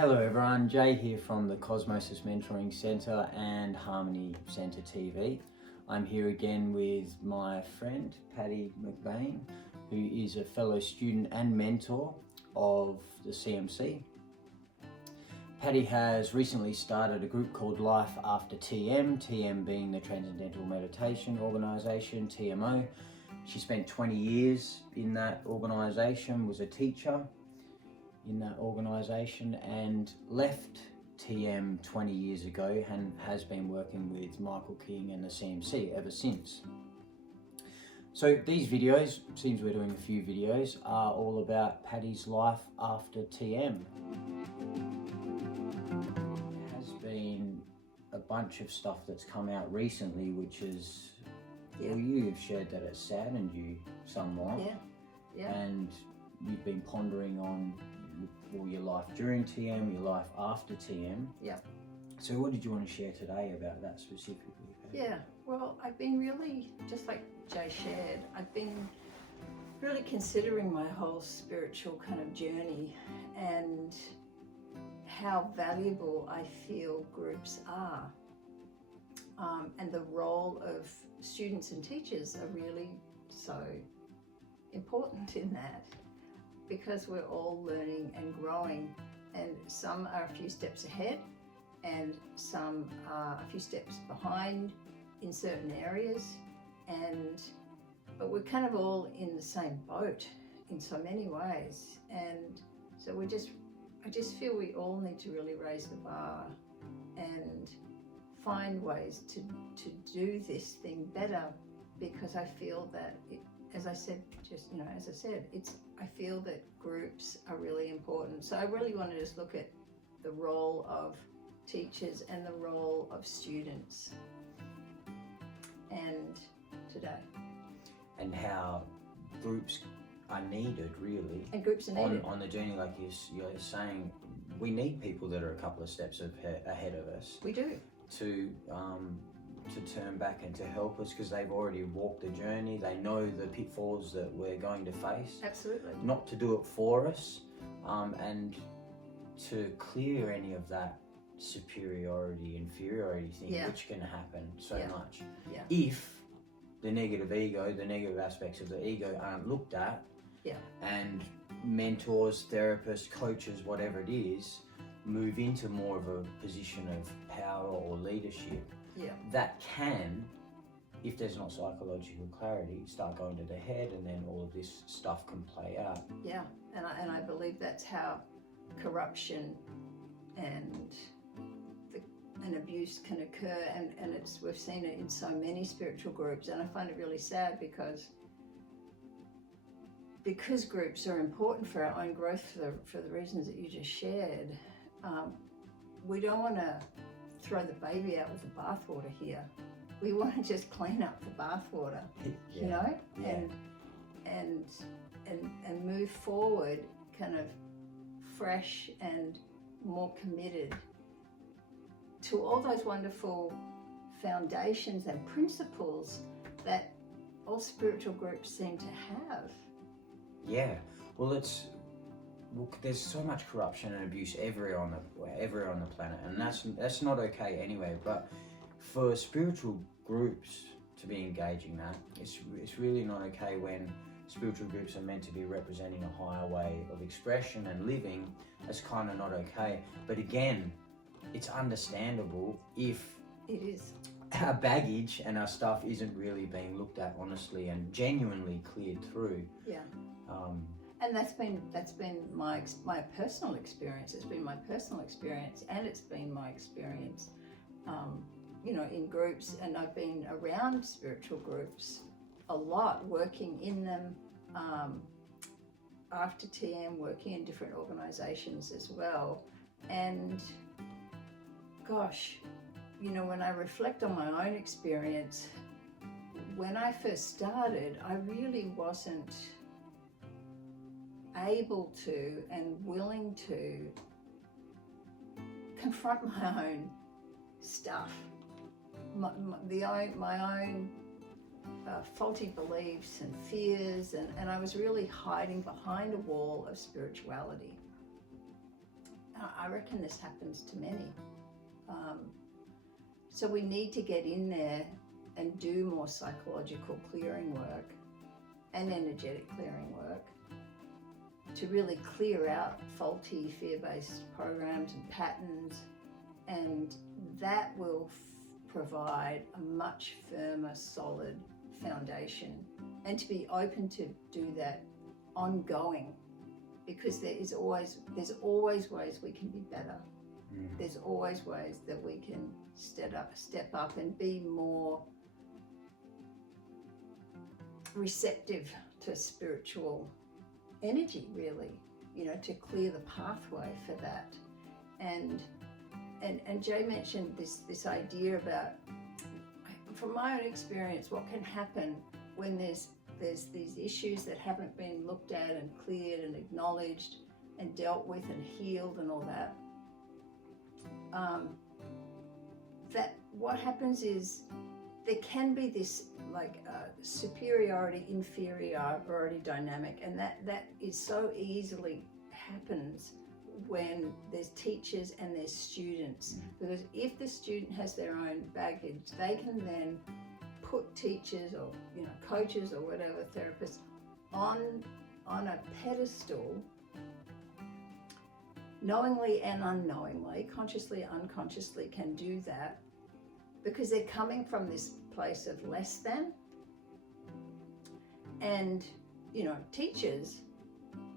Hello everyone, Jay here from the Cosmosis Mentoring Centre and Harmony Centre TV. I'm here again with my friend Paddy McBain, who is a fellow student and mentor of the CMC. Paddy has recently started a group called Life After TM, TM being the Transcendental Meditation Organisation, TMO. She spent 20 years in that organisation, was a teacher in that organisation and left TM 20 years ago and has been working with Michael King and the CMC ever since. So these videos, seems we're doing a few videos, are all about Paddy's life after TM. There has been a bunch of stuff that's come out recently which is, well, you've shared that it saddened you somewhat. And you've been pondering on your life during TM, your life after TM. So what did you want to share today about that specifically? Well, I've been really, just like Jay shared, I've been really considering my whole spiritual kind of journey and how valuable I feel groups are. And the role of students and teachers are really so important in that, because we're all learning and growing, and some are a few steps ahead and some are a few steps behind in certain areas, but we're kind of all in the same boat in so many ways. And so I just feel we all need to really raise the bar and find ways to do this thing better, because I feel that as I said, I feel that groups are really important. So I really want to just look at the role of teachers and the role of students and today. And how groups are needed, really. And groups are needed. On the journey, like you're saying, we need people that are a couple of steps ahead of us. We do. To turn back and to help us, because they've already walked the journey. They know the pitfalls that we're going to face. Absolutely. Not to do it for us, and to clear any of that superiority, inferiority thing, which can happen so much. If the negative ego, the negative aspects of the ego aren't looked at, and mentors, therapists, coaches, whatever it is, move into more of a position of power or leadership, that can, if there's not psychological clarity, start going to the head, and then all of this stuff can play out. And I believe that's how corruption and abuse can occur, and we've seen it in so many spiritual groups. And I find it really sad because groups are important for our own growth for the reasons that you just shared. We don't want to throw the baby out with the bathwater here. We want to just clean up the bathwater, you know, and move forward kind of fresh and more committed to all those wonderful foundations and principles that all spiritual groups seem to have. There's so much corruption and abuse everywhere on the planet, and that's not okay anyway. But for spiritual groups to be engaging that, it's really not okay when spiritual groups are meant to be representing a higher way of expression and living. That's kind of not okay. But again, it's understandable if it is. Our baggage and our stuff isn't really being looked at honestly and genuinely cleared through. And that's been my personal experience. It's been my personal experience, and it's been my experience, in groups. And I've been around spiritual groups a lot, working in them after TM, working in different organizations as well. And gosh, when I reflect on my own experience, when I first started, I really wasn't able to and willing to confront my own stuff, my own faulty beliefs and fears, and I was really hiding behind a wall of spirituality. I reckon this happens to many. So we need to get in there and do more psychological clearing work and energetic clearing work to really clear out faulty fear-based programs and patterns, and that will provide a much firmer, solid foundation, and to be open to do that ongoing, because there's always ways we can be better. There's always ways that we can step up and be more receptive to spiritual energy, really, to clear the pathway for that. And Jay mentioned this idea about, from my own experience, what can happen when there's these issues that haven't been looked at and cleared and acknowledged and dealt with and healed and all that. That what happens is there can be this superiority inferiority dynamic, and that is so easily happens when there's teachers and there's students, because if the student has their own baggage, they can then put teachers or coaches or whatever, therapists on a pedestal, knowingly and unknowingly, consciously, unconsciously can do that, because they're coming from this place of less than. And teachers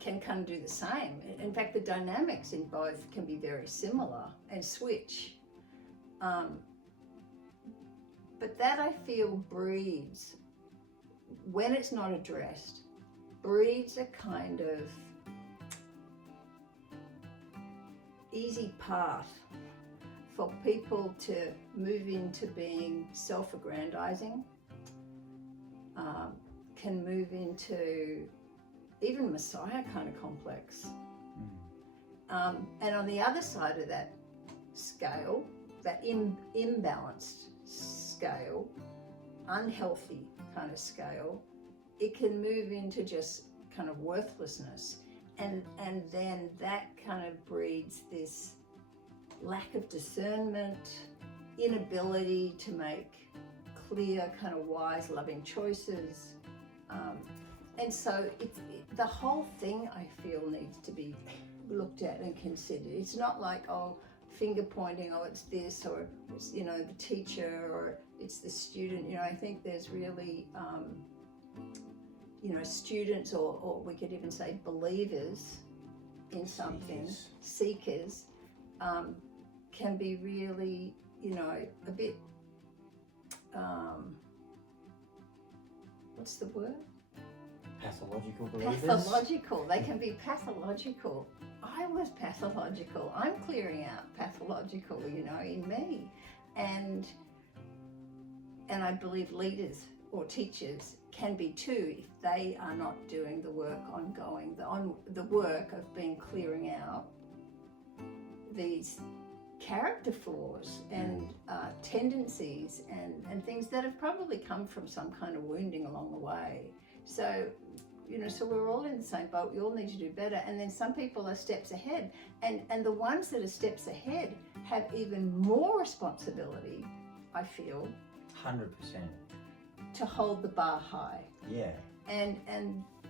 can kind of do the same. In fact, the dynamics in both can be very similar and switch. But that, I feel, breeds, when it's not addressed, breeds a kind of easy path for people to move into being self-aggrandizing, can move into even Messiah kind of complex. And on the other side of that scale, that imbalanced scale, unhealthy kind of scale, it can move into just kind of worthlessness. And then that kind of breeds this lack of discernment, inability to make clear, kind of wise, loving choices. And so the whole thing, I feel, needs to be looked at and considered. It's not like, finger pointing, it's this, or it's, the teacher, or it's the student. I think there's really, students, or we could even say believers in something, seekers, can be really, a bit, what's the word? Pathological believers? Pathological. They can be pathological. I was pathological. I'm clearing out pathological, in me. And I believe leaders or teachers can be too, if they are not doing the work ongoing, the work of being clearing out these character flaws and tendencies and things that have probably come from some kind of wounding along the way. So, so we're all in the same boat. We all need to do better. And then some people are steps ahead. And the ones that are steps ahead have even more responsibility, I feel. 100%. To hold the bar high. Yeah. And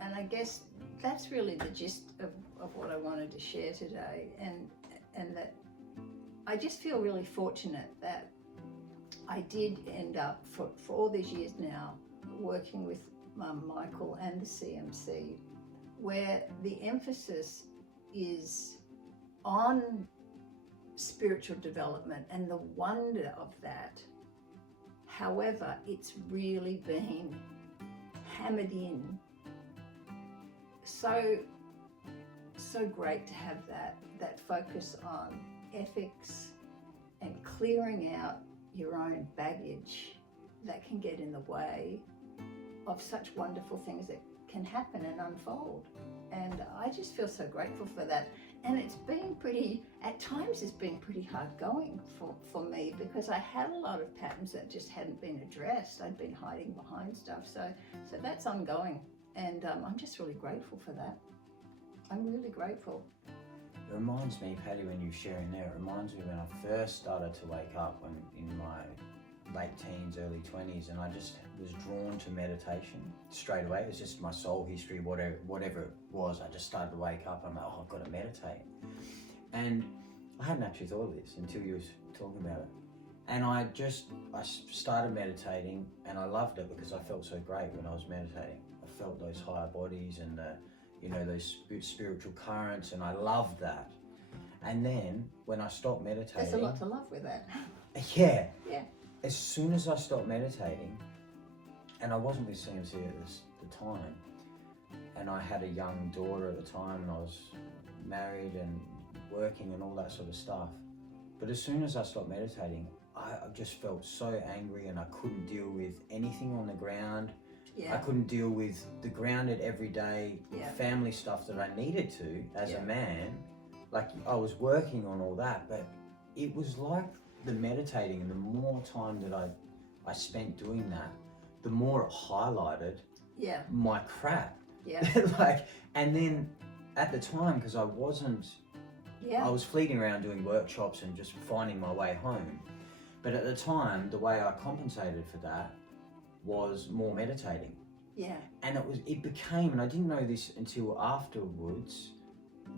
I guess that's really the gist of what I wanted to share today. And that I just feel really fortunate that I did end up, for all these years now, working with Michael and the CMC, where the emphasis is on spiritual development and the wonder of that. However, it's really been hammered in. So great to have that focus on ethics and clearing out your own baggage that can get in the way of such wonderful things that can happen and unfold. And I just feel so grateful for that. And it's been at times it's been pretty hard going for me, because I had a lot of patterns that just hadn't been addressed. I'd been hiding behind stuff. So that's ongoing. And I'm just really grateful for that. I'm really grateful. It reminds me, Patty, when you were sharing there, it reminds me when I first started to wake up when in my late teens, early 20s, and I just was drawn to meditation straight away. It was just my soul history, whatever it was. I just started to wake up. I'm like, oh, I've got to meditate. And I hadn't actually thought of this until you was talking about it. And I started meditating, and I loved it because I felt so great when I was meditating. I felt those higher bodies and those spiritual currents, and I loved that. And then when I stopped meditating, there's a lot to love with that. Yeah. Yeah. As soon as I stopped meditating, and I wasn't with CMC at the time, and I had a young daughter at the time, and I was married and working and all that sort of stuff. But as soon as I stopped meditating, I just felt so angry, and I couldn't deal with anything on the ground. Yeah. I couldn't deal with the grounded everyday family stuff that I needed to as a man. Like, I was working on all that, but it was like the meditating, and the more time that I spent doing that, the more it highlighted my crap. Yeah. And then at the time, because I was fleeting around doing workshops and just finding my way home. But at the time, the way I compensated for that was more meditating. Yeah. And it became, and I didn't know this until afterwards,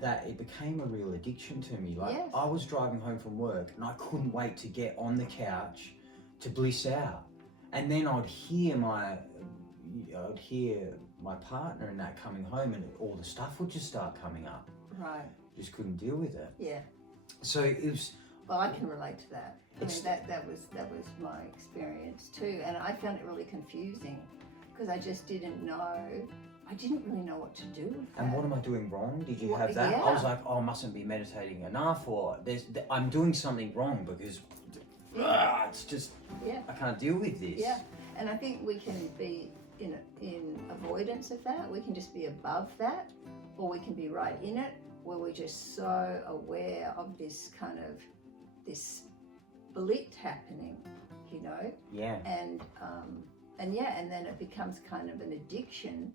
that it became a real addiction to me. Like, I was driving home from work and I couldn't wait to get on the couch to bliss out. And then I'd hear my partner and that coming home, and all the stuff would just start coming up. Right. Just couldn't deal with it. Yeah. So it was. Well, I can relate to that. I mean, that was my experience too, and I found it really confusing because I just didn't know. I didn't really know what to do with that. And what am I doing wrong? Did you have that? Yeah. I was like, oh, I mustn't be meditating enough, or I'm doing something wrong because it's just I can't deal with this. Yeah, and I think we can be in avoidance of that. We can just be above that, or we can be right in it, where we're just so aware of this kind of this split happening, Yeah. And then it becomes kind of an addiction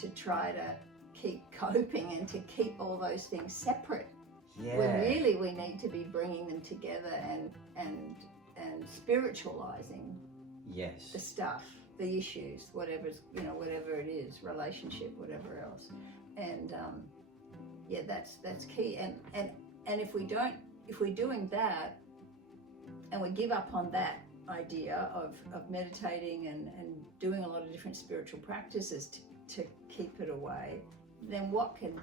to try to keep coping and to keep all those things separate. Yeah. When really we need to be bringing them together and spiritualizing Yes. the stuff, the issues, whatever it is, relationship, whatever else. And that's key. And if we're doing that and we give up on that idea of meditating and doing a lot of different spiritual practices to keep it away, then what can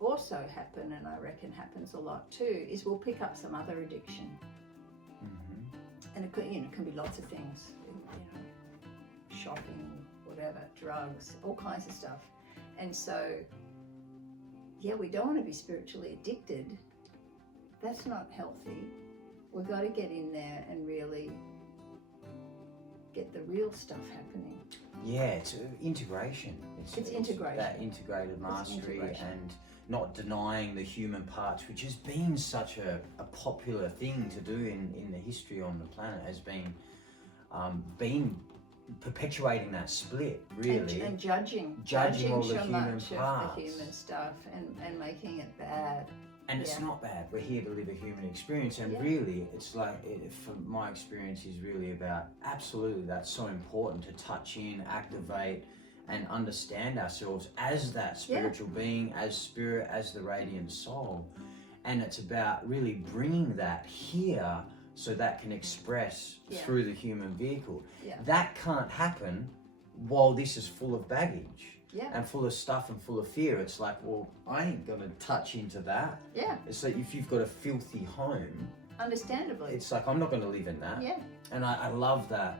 also happen, and I reckon happens a lot too, is we'll pick up some other addiction. Mm-hmm. And it can be lots of things, shopping, whatever, drugs, all kinds of stuff. And so, we don't want to be spiritually addicted. That's not healthy. We've got to get in there and really get the real stuff happening. Yeah, it's integration. It's integration. That integrated mastery and not denying the human parts, which has been such a popular thing to do in the history on the planet, has been perpetuating that split, really. And judging all the so human much parts. of the human stuff and making it bad. And it's not bad. We're here to live a human experience, and really, it's like, from my experience, is really about, absolutely, that's so important to touch in, activate, and understand ourselves as that spiritual being, as spirit, as the radiant soul. And it's about really bringing that here so that can express through the human vehicle. Yeah. That can't happen while this is full of baggage. Yeah. And full of stuff and full of fear. It's like, well, I ain't gonna touch into that. Yeah. It's like, if you've got a filthy home, understandably, it's like, I'm not gonna live in that. Yeah. And I love that.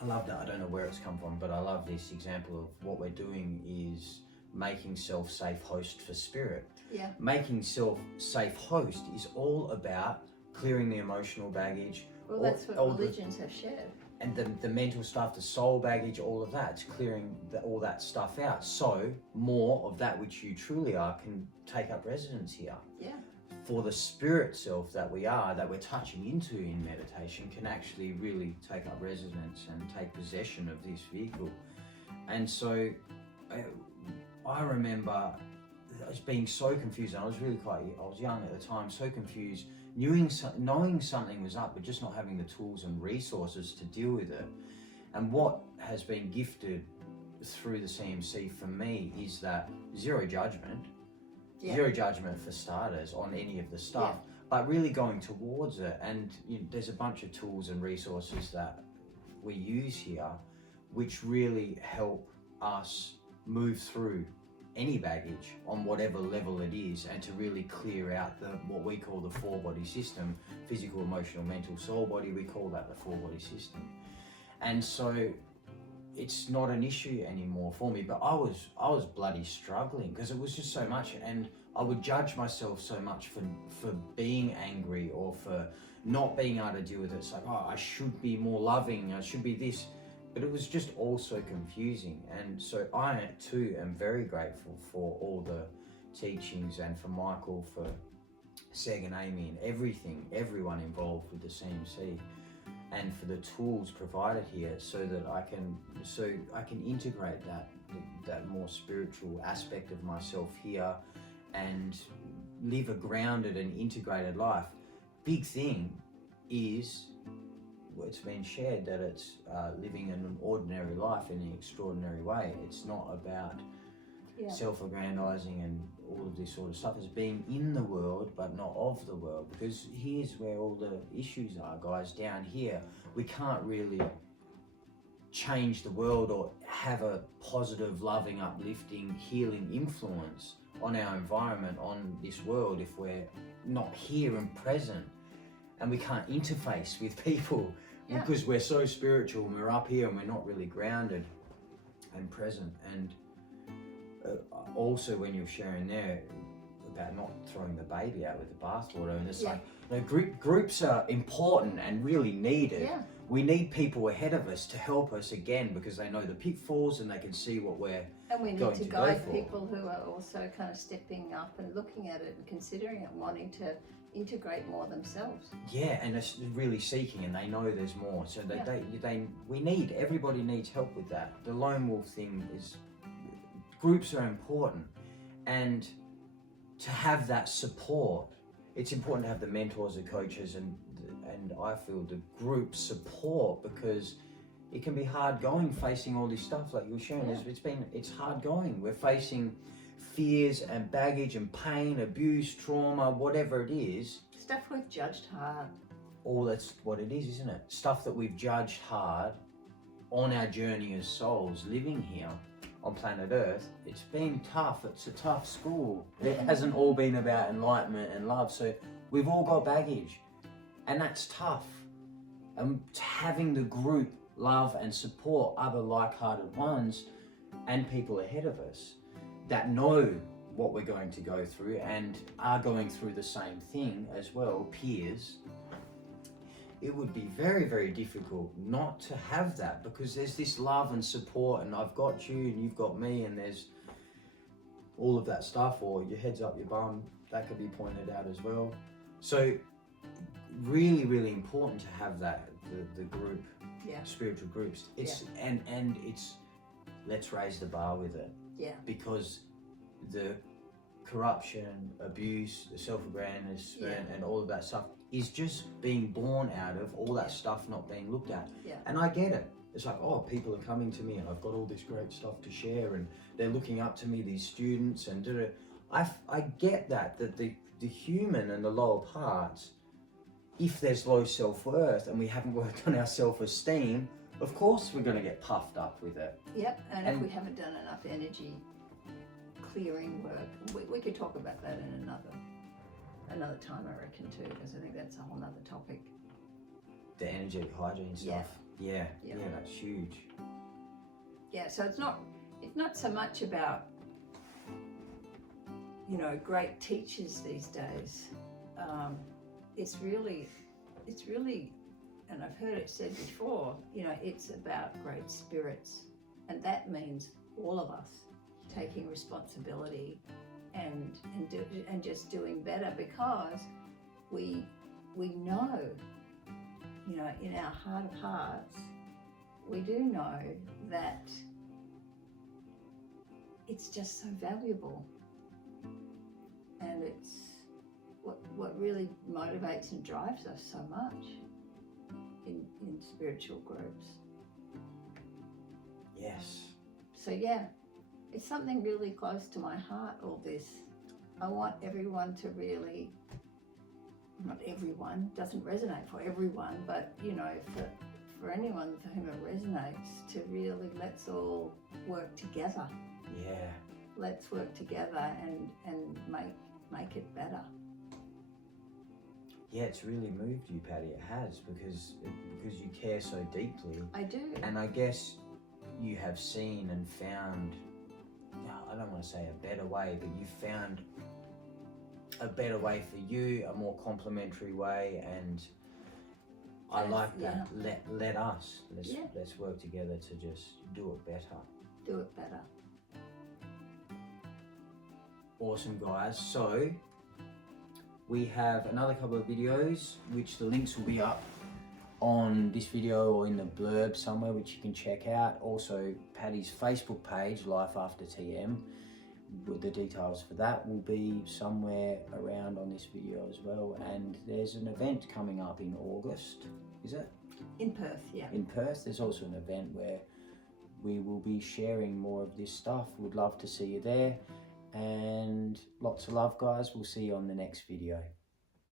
I don't know where it's come from, but I love this example of what we're doing is making self safe host for spirit. Yeah. Making self safe host is all about clearing the emotional baggage. Well, that's what religions have shared. And the mental stuff, the soul baggage, all of that, it's clearing all that stuff out. So more of that which you truly are can take up residence here. Yeah. For the spirit self that we are, that we're touching into in meditation, can actually really take up residence and take possession of this vehicle. And so I remember was being so confused. And I was young at the time, so confused, knowing something was up, but just not having the tools and resources to deal with it. And what has been gifted through the CMC for me is that zero judgment for starters on any of the stuff, but really going towards it. And there's a bunch of tools and resources that we use here which really help us move through any baggage on whatever level it is, and to really clear out what we call the 4-body system: physical, emotional, mental, soul, body. We call that the 4-body system. And so it's not an issue anymore for me, but I was bloody struggling because it was just so much, and I would judge myself so much for being angry or for not being able to deal with it. It's like, oh, I should be more loving, I should be this, but it was just all so confusing. And so I too am very grateful for all the teachings, and for Michael, for Seg and Amy, and everyone involved with the CMC, and for the tools provided here, so that I can integrate that more spiritual aspect of myself here and live a grounded and integrated life. Big thing is, it's been shared that it's living an ordinary life in an extraordinary way. It's not about self-aggrandizing and all of this sort of stuff. It's being in the world but not of the world, because here's where all the issues are, guys. Down here we can't really change the world or have a positive, loving, uplifting, healing influence on our environment, on this world, if we're not here and present, and we can't interface with people because we're so spiritual and we're up here and we're not really grounded and present. And also, when you're sharing there about not throwing the baby out with the bathwater, and it's like, groups are important and really needed. We need people ahead of us to help us again, because they know the pitfalls and they can see what we're and we need going to to guide go for. people who are also kind of stepping up and looking at it and considering it, wanting to integrate more themselves. And it's really seeking, and they know there's more. So everybody needs help with that. The lone wolf thing is, groups are important, and to have that support, it's important to have the mentors, the coaches, and I feel the group support, because it can be hard going facing all this stuff like you were sharing. It's hard going. We're facing fears and baggage and pain, abuse, trauma, whatever it is. Stuff we've judged hard. All that's what it is, isn't it? Stuff that we've judged hard on our journey as souls living here on planet Earth. It's been tough. It's a tough school. It hasn't all been about enlightenment and love. So we've all got baggage, and that's tough. And having the group love and support other like-hearted ones and people ahead of us that know what we're going to go through and are going through the same thing as well, peers, it would be very, very difficult not to have that, because there's this love and support, and I've got you and you've got me, and there's all of that stuff, or your head's up your bum, that could be pointed out as well. So really, really important to have that, the group, spiritual groups. It's and it's, let's raise the bar with it. Because the corruption, abuse, the self-aggrandizement and all of that stuff is just being born out of all that stuff not being looked at. And I get it. It's like, oh, people are coming to me and I've got all this great stuff to share, and they're looking up to me, these students, and I get that the human and the lower parts, if there's low self-worth and we haven't worked on our self-esteem, of course we're going to get puffed up with it. And if we haven't done enough energy clearing work, we could talk about that in another time, I reckon, too, because I think that's a whole nother topic. The energetic hygiene stuff. That's huge. So it's not so much about, great teachers these days. It's really, and I've heard it said before, it's about great spirits, and that means all of us taking responsibility and just doing better, because we know, in our heart of hearts, we do know that it's just so valuable what really motivates and drives us so much in spiritual groups. Yes. So yeah, it's something really close to my heart, all this. I want everyone to really, not everyone, doesn't resonate for everyone, but you know, for anyone for whom it resonates, to really let's all work together. Yeah. Let's work together and make it better. Yeah, it's really moved you, Patty. It has, because you care so deeply. I do. And I guess you have seen and found, I don't want to say a better way, but you found a better way for you, a more complementary way, and I like that. Yeah. Let us. Let's work together to just do it better. Do it better. Awesome, guys. So we have another couple of videos, which the links will be up on this video or in the blurb somewhere, which you can check out. Also, Patty's Facebook page, Life After TM, with the details for that will be somewhere around on this video as well. And there's an event coming up in August, is it? In Perth, yeah. In Perth, there's also an event where we will be sharing more of this stuff. We'd love to see you there. And lots of love, guys. We'll see you on the next video.